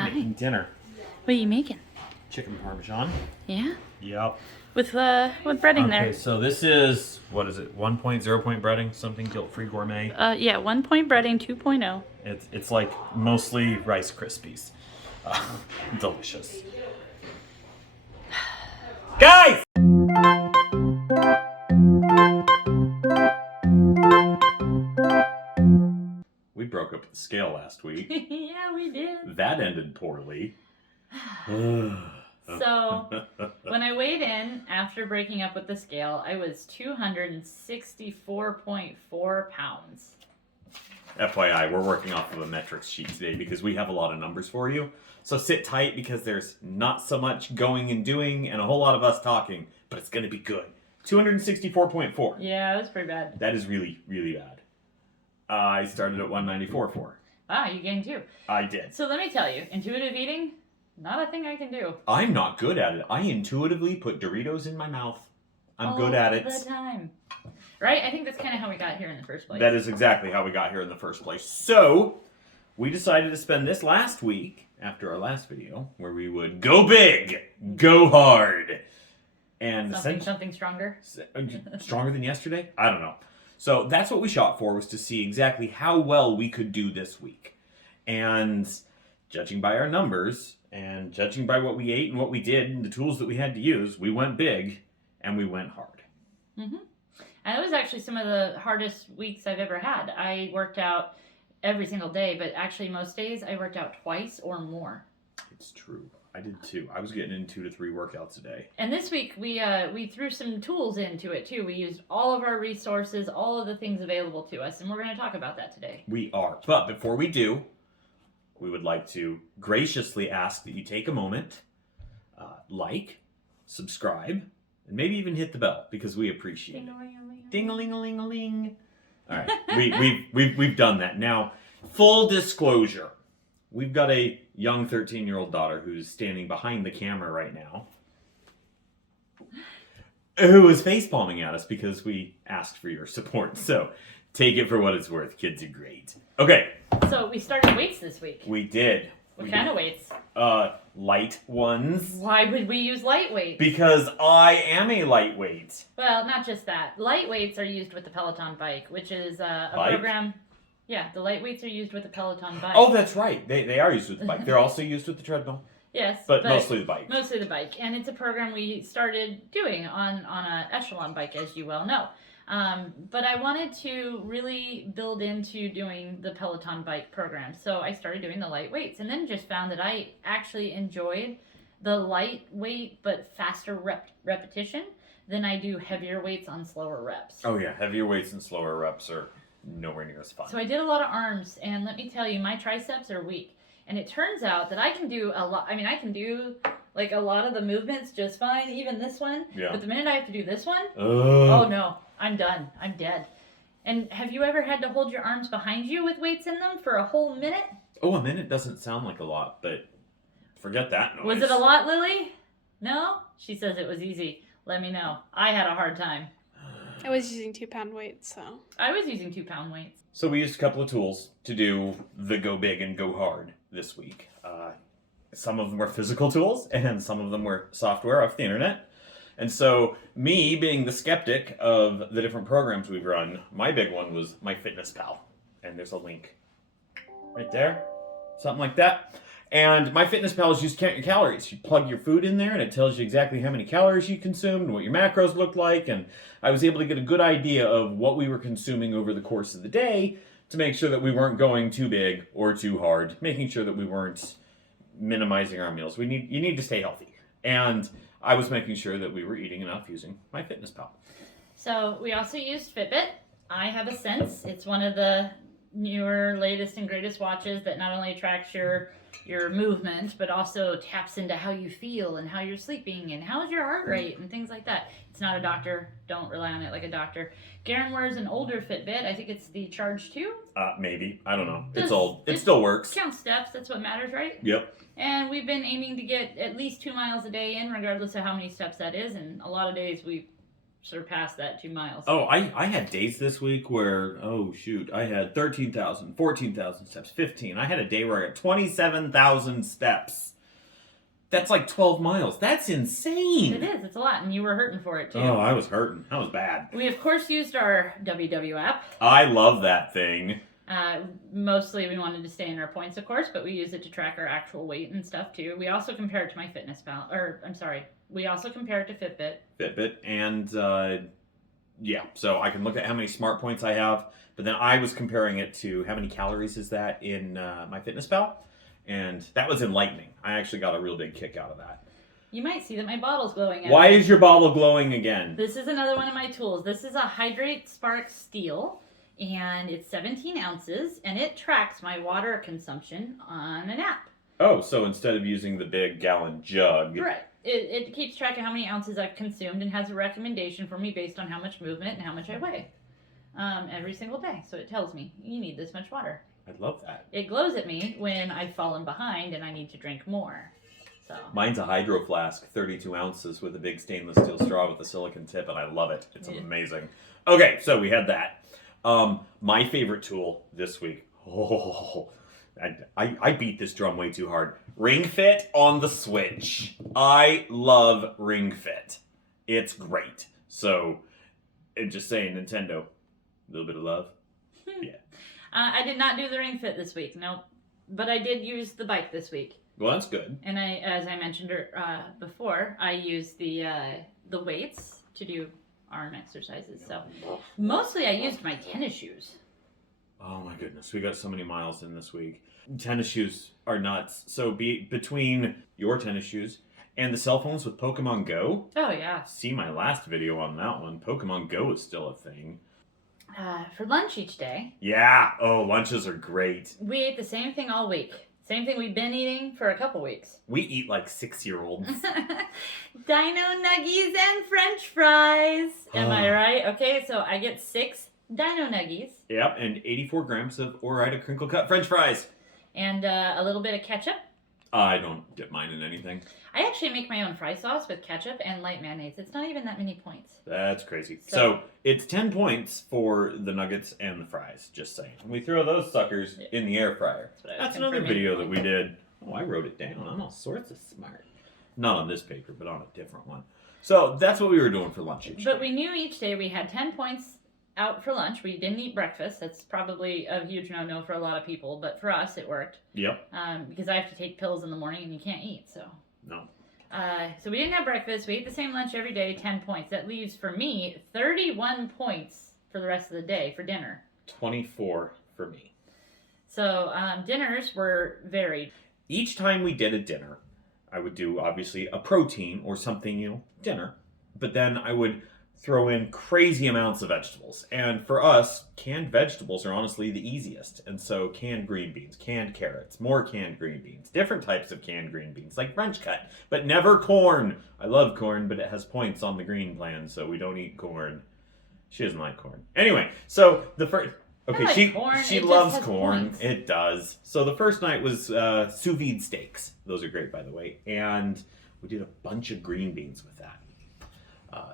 I'm making dinner. What are you making? Chicken parmesan. Yeah? Yep. With breading there. Okay, so this is, what is it, 1.0 point breading? Something guilt-free gourmet? Yeah, 1 point breading 2.0. It's like mostly Rice Krispies. Delicious. Guys! We broke up the scale last week. Yeah, we did. That ended poorly. So, when I weighed in after breaking up with the scale, I was 264.4 pounds. FYI, we're working off of a metrics sheet today because we have a lot of numbers for you. So sit tight because there's not so much going and doing and a whole lot of us talking, but it's going to be good. 264.4. Yeah, it was pretty bad. That is really, really bad. I started at 194.4. Wow, you gained 2. I did. So let me tell you, intuitive eating, not a thing I can do. I'm not good at it. I intuitively put Doritos in my mouth. I'm good at it. All the time. Right? I think that's kind of how we got here in the first place. That is exactly how we got here in the first place. So, we decided to spend this last week, after our last video, where we would go big, go hard, and something stronger? Stronger than yesterday? I don't know. So that's what we shot for, was to see exactly how well we could do this week. And judging by our numbers, and judging by what we ate and what we did, and the tools that we had to use, we went big, and we went hard. Mm-hmm. And it was actually some of the hardest weeks I've ever had. I worked out every single day, but actually most days I worked out twice or more. It's true. I did too. I was getting in 2 to 3 workouts a day. And this week we threw some tools into it too. We used all of our resources, all of the things available to us, and we're going to talk about that today. We are. But before we do, we would like to graciously ask that you take a moment, like, subscribe, and maybe even hit the bell because we appreciate it. Ding-a-ling-a-ling-a-ling. All right, we've done that. Now, full disclosure, we've got a young 13-year-old daughter who's standing behind the camera right now, who is facepalming at us because we asked for your support. So take it for what it's worth. Kids are great. Okay. So we started weights this week. We did. What kind of weights? Light ones. Why would we use light weights? Because I am a lightweight. Well, not just that. Light weights are used with the Peloton bike, which is a Bike? program. Yeah, the light weights are used with the Peloton bike. Oh, that's right. They are used with the bike. They're also used with the treadmill. Yes. But mostly the bike. Mostly the bike. And it's a program we started doing on a echelon bike, as you well know. But I wanted to really build into doing the Peloton bike program. So I started doing the light weights and then just found that I actually enjoyed the lightweight but faster repetition than I do heavier weights on slower reps. Oh yeah, heavier weights and slower reps are nowhere near as fun. So I did a lot of arms, and let me tell you, my triceps are weak. And it turns out that I can do a lot. I mean, I can do like a lot of the movements just fine, even this one. Yeah. But the minute I have to do this one, oh no, I'm done. I'm dead. And have you ever had to hold your arms behind you with weights in them for a whole minute? Oh, a minute doesn't sound like a lot, but forget that noise. Was it a lot, Lily? No? She says it was easy. Let me know. I had a hard time. I was using 2-pound weights, so. I was using 2-pound weights. So we used a couple of tools to do the go big and go hard this week. Some of them were physical tools, and some of them were software off the internet. And so, me being the skeptic of the different programs we've run, my big one was MyFitnessPal. And there's a link right there, something like that. And MyFitnessPal is used to count your calories. You plug your food in there, and it tells you exactly how many calories you consumed and what your macros looked like. And I was able to get a good idea of what we were consuming over the course of the day to make sure that we weren't going too big or too hard, making sure that we weren't minimizing our meals. You need to stay healthy. And I was making sure that we were eating enough using MyFitnessPal. So we also used Fitbit. I have a Sense. It's one of the newer, latest, and greatest watches that not only tracks your movement, but also taps into how you feel and how you're sleeping and how's your heart rate and things like that. It's not a doctor. Don't rely on it like a doctor. Garen wears an older Fitbit. I think it's the Charge 2. Maybe. I don't know. It's old. It still works. Counts steps. That's what matters, right? Yep. And we've been aiming to get at least 2 miles a day in, regardless of how many steps that is. And a lot of days we surpass that 2 miles. Oh, I had days this week where, I had 13,000, 14,000 steps, 15. I had a day where I got 27,000 steps. That's like 12 miles. That's insane. It is. It's a lot. And you were hurting for it, too. Oh, I was hurting. That was bad. We, of course, used our WW app. I love that thing. Mostly we wanted to stay in our points, of course, but we use it to track our actual weight and stuff, too. We also compare it to we also compare it to Fitbit. And, so I can look at how many smart points I have, but then I was comparing it to how many calories is that in my FitnessPal, and that was enlightening. I actually got a real big kick out of that. You might see that my bottle's glowing. Why is your bottle glowing again? This is another one of my tools. This is a Hydrate Spark Steel, and it's 17 ounces, and it tracks my water consumption on an app. Oh, so instead of using the big gallon jug. Right. It keeps track of how many ounces I've consumed and has a recommendation for me based on how much movement and how much I weigh every single day. So it tells me, you need this much water. I love that. It glows at me when I've fallen behind and I need to drink more. So Mine's a hydro flask, 32 ounces with a big stainless steel straw with a silicone tip, and I love it. It's amazing. Okay, so we had that. My favorite tool this week. I beat this drum way too hard. Ring Fit on the Switch. I love Ring Fit. It's great. So, just saying, Nintendo, a little bit of love. Yeah. I did not do the Ring Fit this week, no, but I did use the bike this week. Well, that's good. And as I mentioned before, I used the weights to do arm exercises. So mostly I used my tennis shoes. Oh my goodness, we got so many miles in this week. Tennis shoes are nuts. So between your tennis shoes and the cell phones with Pokemon Go. Oh yeah. See my last video on that one. Pokemon Go is still a thing. For lunch each day. Yeah. Oh, lunches are great. We ate the same thing all week. Same thing we've been eating for a couple weeks. We eat like 6-year-olds. Dino nuggies and French fries. Am I right? Okay, so I get 6 Dino nuggies. Yep, and 84 grams of Ore-Ida crinkle cut French fries. And a little bit of ketchup. I don't dip mine in anything. I actually make my own fry sauce with ketchup and light mayonnaise. It's not even that many points. That's crazy. So it's 10 points for the nuggets and the fries, just saying. We throw those suckers in the air fryer. That's another video that we did. Oh, I wrote it down. I'm all sorts of smart. Not on this paper, but on a different one. So that's what we were doing for lunch each day. But we knew each day we had 10 points out for lunch. We didn't eat breakfast. That's probably a huge no-no for a lot of people, but for us it worked. Yep. Because I have to take pills in the morning and you can't eat, so. No. So we didn't have breakfast. We ate the same lunch every day, 10 points. That leaves, for me, 31 points for the rest of the day for dinner. 24 for me. So dinners were varied. Each time we did a dinner, I would do, obviously, a protein or something, dinner. But then I would throw in crazy amounts of vegetables. And for us, canned vegetables are honestly the easiest. And so canned green beans, canned carrots, more canned green beans, different types of canned green beans, like French cut, but never corn. I love corn, but it has points on the green plan, so we don't eat corn. She doesn't like corn. Anyway, so the first... Okay, she loves corn. Points. It does. So the first night was sous vide steaks. Those are great, by the way. And we did a bunch of green beans with that.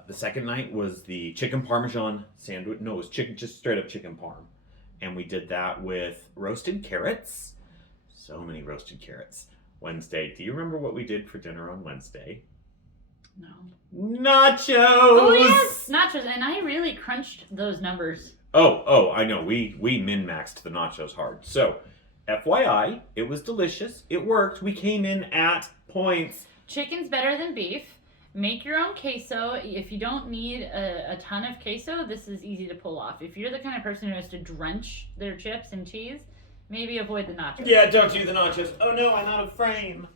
The second night was the chicken parmesan sandwich. No, it was chicken, just straight up chicken parm. And we did that with roasted carrots. So many roasted carrots. Wednesday. Do you remember what we did for dinner on Wednesday? No. Nachos! Oh, yes! Nachos. And I really crunched those numbers. Oh, I know. We min-maxed the nachos hard. So, FYI, it was delicious. It worked. We came in at points. Chicken's better than beef. Make your own queso. If you don't need a ton of queso, this is easy to pull off. If you're the kind of person who has to drench their chips in cheese, maybe avoid the nachos. Yeah, don't do the nachos. Oh no, I'm out of frame.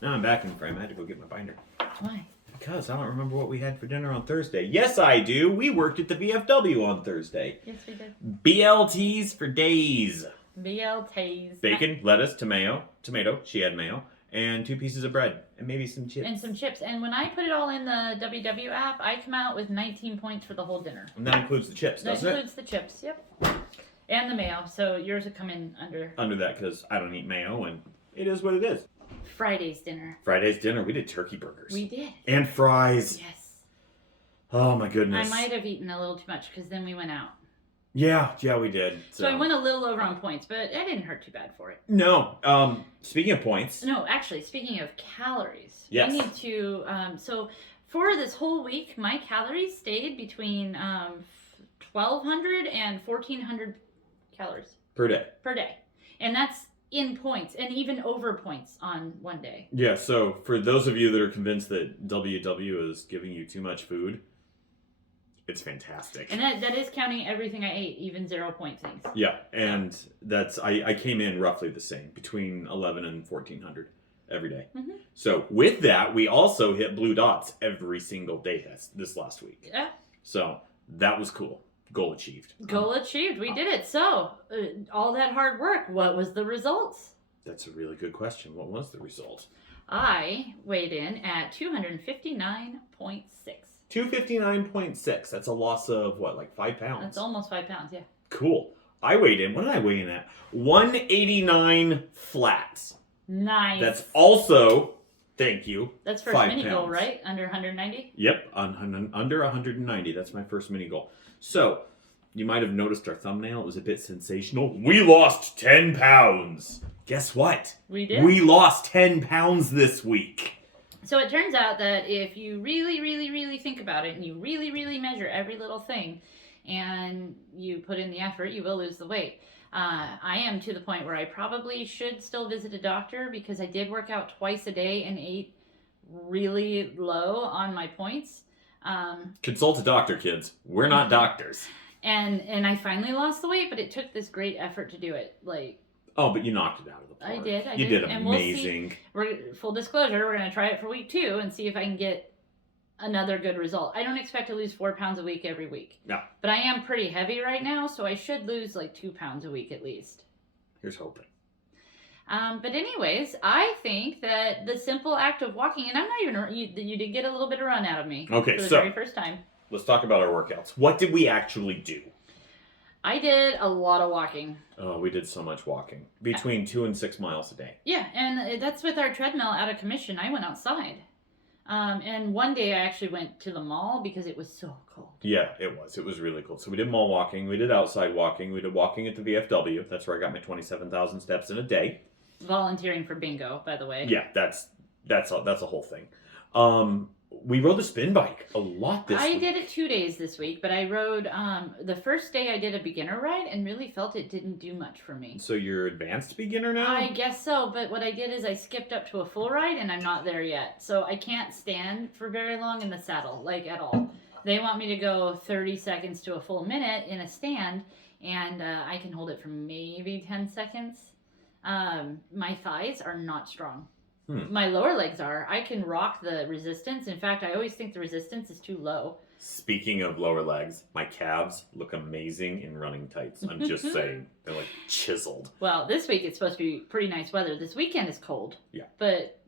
Now I'm back in frame. I had to go get my binder. Why? Because I don't remember what we had for dinner on Thursday. Yes, I do. We worked at the VFW on Thursday. Yes, we did. BLTs for days. BLTs. Bacon, lettuce, tomato. She had mayo. And 2 pieces of bread. And maybe some chips. And some chips. And when I put it all in the WW app, I come out with 19 points for the whole dinner. And that includes the chips, doesn't it? That includes the chips, yep. And the mayo. So yours would come in under... Under that, because I don't eat mayo, and it is what it is. Friday's dinner. Friday's dinner, we did turkey burgers. We did. And fries. Yes. Oh my goodness. I might have eaten a little too much because then we went out. Yeah, we did. So I went a little over on points, but I didn't hurt too bad for it. No. Speaking of points. No, actually, speaking of calories, Yes. we need to. So for this whole week, my calories stayed between 1,200 and 1,400 calories Per day. per day, and that's in points, and even over points on one day. Yeah. So for those of you that are convinced that WW is giving you too much food, it's fantastic. And that is counting everything I ate, even 0 point things. Yeah, and that's I came in roughly the same, between 11 and 1,400 every day. Mm-hmm. So with that, we also hit blue dots every single day this last week. Yeah. So that was cool. Goal achieved. Goal achieved. We did it. So all that hard work, what was the results? That's a really good question. What was the result? I weighed in at 259.6. 259.6. That's a loss of what, like 5 pounds? That's almost 5 pounds, yeah. Cool. I weighed in. What did I weigh in at? 189 flats. Nice. That's also, thank you. That's first 5 mini goal, pounds. right? Under 190? Yep, under 190. That's my first mini goal. So, you might have noticed our thumbnail. It was a bit sensational. We lost 10 pounds. Guess what? We did. We lost 10 pounds this week. So it turns out that if you really, really, really think about it and you really, really measure every little thing and you put in the effort, you will lose the weight. I am to the point where I probably should still visit a doctor because I did work out twice a day and ate really low on my points. Consult a doctor, kids. We're not doctors. And I finally lost the weight, but it took this great effort to do it. Oh, but you knocked it out of the park. I did. You did And we'll see. amazing. Full disclosure, we're going to try it for week 2 and see if I can get another good result. I don't expect to lose 4 pounds a week every week. No. But I am pretty heavy right now, so I should lose like 2 pounds a week at least. Here's hoping. But anyways, I think that the simple act of walking, and I'm not even, you did get a little bit of run out of me. Okay, for the so very first time. Let's talk about our workouts. What did we actually do? I did a lot of walking. Oh, we did so much walking. Between 2 and 6 miles a day. Yeah, and that's with our treadmill out of commission. I went outside. And one day I actually went to the mall because it was so cold. Yeah, it was. It was really cool. So we did mall walking. We did outside walking. We did walking at the VFW. That's where I got my 27,000 steps in a day. Volunteering for bingo, by the way. Yeah, that's a whole thing. We rode the spin bike a lot this week. I did it 2 days this week, but I rode, the first day I did a beginner ride and really felt it didn't do much for me. So you're advanced beginner now? I guess so, but what I did is I skipped up to a full ride and I'm not there yet. So I can't stand for very long in the saddle, like at all. They want me to go 30 seconds to a full minute in a stand, and I can hold it for maybe 10 seconds. My thighs are not strong. My lower legs are. I can rock the resistance. In fact, I always think the resistance is too low. Speaking of lower legs, my calves look amazing in running tights. I'm just saying. They're like chiseled. Well, this week it's supposed to be pretty nice weather. This weekend is cold. Yeah. But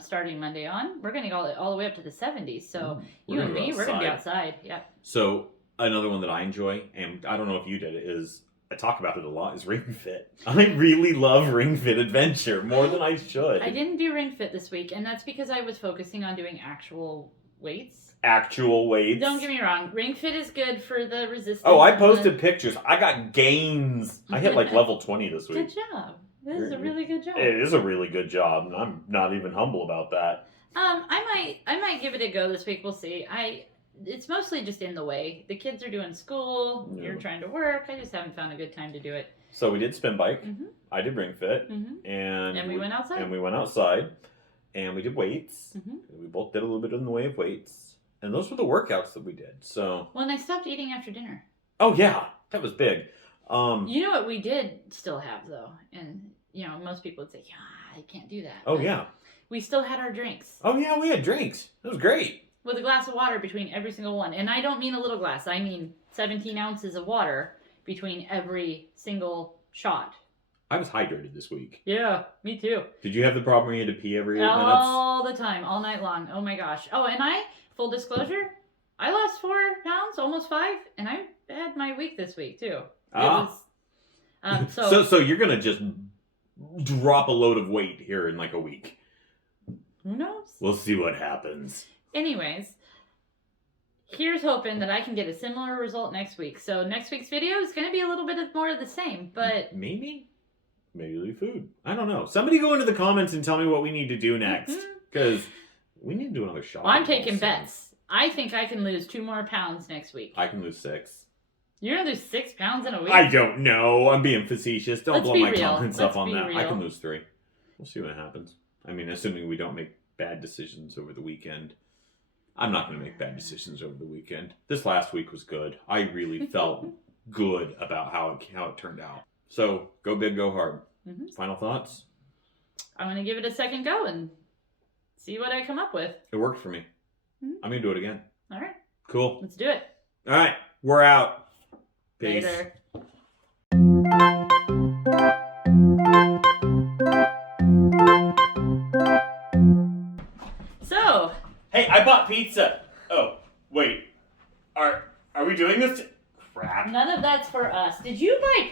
starting Monday on, we're going to go all the way up to the 70s. So you and me, we're going to be outside. Yeah. So another one that I enjoy, and I don't know if you did it, is I talk about it a lot, is Ring Fit. I really love Ring Fit Adventure more than I should. I didn't do Ring Fit this week, and that's because I was focusing on doing actual weights. Actual weights. Don't get me wrong. Ring Fit is good for the resistance. Oh, I posted pictures. I got gains. I hit like level 20 this week. Good job. This is a really good job. It is a really good job, and I'm not even humble about that. I might give it a go this week. We'll see. It's mostly just in the way. The kids are doing school. Yeah. You're trying to work. I just haven't found a good time to do it. So we did spin bike. Mm-hmm. I did Ring Fit. Mm-hmm. And we went outside. And we went outside. And we did weights. Mm-hmm. We both did a little bit in the way of weights. And those were the workouts that we did. So. Well, and I stopped eating after dinner. Oh, yeah. That was big. You know what we did still have, though? And, most people would say, yeah, I can't do that. Oh, but yeah. We still had our drinks. Oh, yeah, we had drinks. It was great. With a glass of water between every single one. And I don't mean a little glass. I mean 17 ounces of water between every single shot. I was hydrated this week. Yeah, me too. Did you have the problem where you had to pee every 8 minutes? All the time, all night long. Oh my gosh. Oh, and full disclosure, I lost 4 pounds, almost 5, and I had my week this week too. So you're going to just drop a load of weight here in like a week. Who knows? We'll see what happens. Anyways, here's hoping that I can get a similar result next week. So next week's video is going to be a little bit more of the same, but maybe leave food. I don't know. Somebody go into the comments and tell me what we need to do next, because we need to do another shot. Well, I'm taking bets. I think I can lose 2 more pounds next week. I can lose 6. You're gonna lose 6 pounds in a week? I don't know. I'm being facetious. Don't Let's blow be my real. comments Let's up on be that. I real. can lose 3. We'll see what happens. I mean, assuming we don't make bad decisions over the weekend. I'm not going to make bad decisions over the weekend. This last week was good. I really felt good about how it turned out. So, go big, go hard. Mm-hmm. Final thoughts? I'm gonna give it a second go and see what I come up with. It worked for me. Mm-hmm. I'm going to do it again. All right. Cool. Let's do it. All right. We're out. Peace. Later. So, Hey, I bought pizza. Oh, wait. Are we doing this? Crap. none of that's for us. Did you buy